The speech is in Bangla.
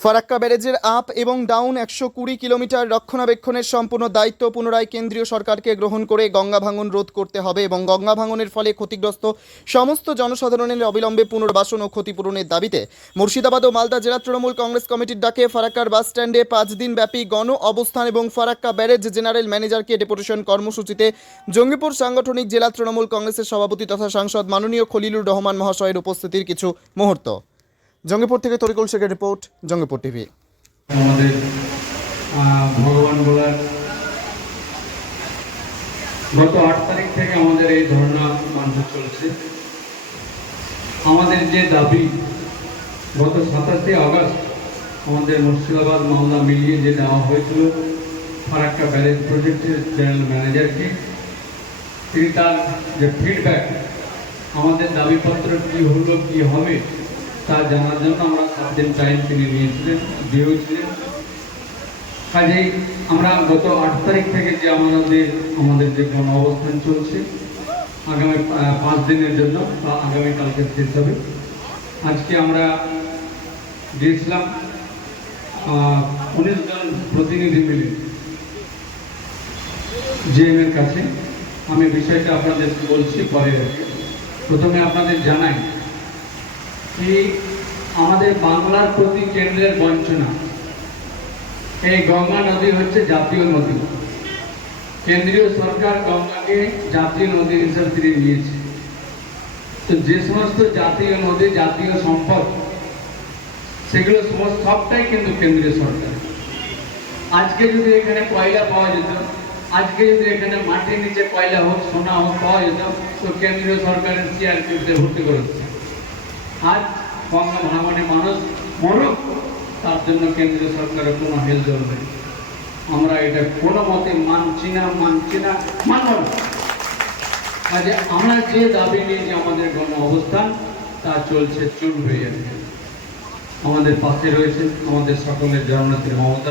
ফারাক্কা ব্যারেজের আপ এবং ডাউন একশো কুড়ি কিলোমিটার রক্ষণাবেক্ষণের সম্পূর্ণ দায়িত্ব পুনরায় কেন্দ্রীয় সরকারকে গ্রহণ করে গঙ্গা ভাঙন রোধ করতে হবে এবং গঙ্গা ভাঙনের ফলে ক্ষতিগ্রস্ত সমস্ত জনসাধারণের অবিলম্বে পুনর্বাসন ও ক্ষতিপূরণের দাবিতে মুর্শিদাবাদ ও মালদা জেলা তৃণমূল কংগ্রেস কমিটির ডাকে ফারাক্কার বাস স্ট্যান্ডে পাঁচ দিন ব্যাপী গণ অবস্থান এবং ফারাক্কা ব্যারেজ জেনারেল ম্যানেজারকে ডেপুটেশন কর্মসূচিতে জঙ্গিপুর সাংগঠনিক জেলা তৃণমূল কংগ্রেসের সভাপতি তথা সাংসদ মাননীয় খলিলুর রহমান মহাশয়ের উপস্থিতির কিছু মুহূর্ত। জঙ্গিপুর থেকে তরিকুল শেখের রিপোর্ট, জঙ্গিপুর টিভি। আমাদের ভগবান বলার গত আট তারিখ থেকে আমাদের এই ধর্ণা মঞ্চ চলছে। আমাদের যে দাবি, গত সাতাশে আগস্ট আমাদের মুর্শিদাবাদ মামলা মিলিয়ে যে দেওয়া হয়েছিল, ফারাক্কা ব্যারেজ প্রজেক্টের জেনারেল ম্যানেজারকে তিনি তার যে ফিডব্যাক আমাদের দাবিপত্র কী হলো, কী হবে তা জানার জন্য আমরা সাত দিন টাইম তিনি নিয়েছিলেন দিয়েছিলেন কাজেই আমরা গত আট তারিখ থেকে যে আমাদের আমাদের যে গণ অবস্থান চলছে, আগামী পাঁচ দিনের জন্য তা আগামীকালকে শেষ হবে আজকে আমরা গিয়েছিলাম উনিশ জন প্রতিনিধি মিলে জিএম এর কাছে। আমি বিষয়টা আপনাদের বলছি পরে প্রথমে আপনাদের জানাই কি আমাদের বাংলার প্রতি কেন্দ্রের বঞ্চনা। এই গঙ্গা নদী হচ্ছে জাতীয় নদী। কেন্দ্রীয় সরকার গঙ্গাকে জাতীয় নদী হিসেবে তিনি নিয়েছে। তো যে সমস্ত জাতীয় নদী, জাতীয় সম্পদ, সেগুলো সমস্ত সবটাই কিন্তু কেন্দ্রীয় সরকার। আজকে যদি এখানে কয়লা পাওয়া যেত, আজকে যদি এখানে মাটির নিচে কয়লা হোক, সোনা হোক পাওয়া যেত, তো কেন্দ্রীয় সরকারের সিআরপিতে ভর্তি করেছে আজ বঙ্গ ভ্রমণে মানুষ মরুক, তার জন্য কেন্দ্রীয় সরকারের কোনো হেল জরুরি আমরা এটা কোনো মতে মানছি না মানছি না, মানব না। কাজে আমরা যে দাবি নিয়ে যে আমাদের গণ অবস্থান, তা চলছে চুল হয়ে যাচ্ছে আমাদের পাশে রয়েছে আমাদের সকলের জননেত্রী মমতা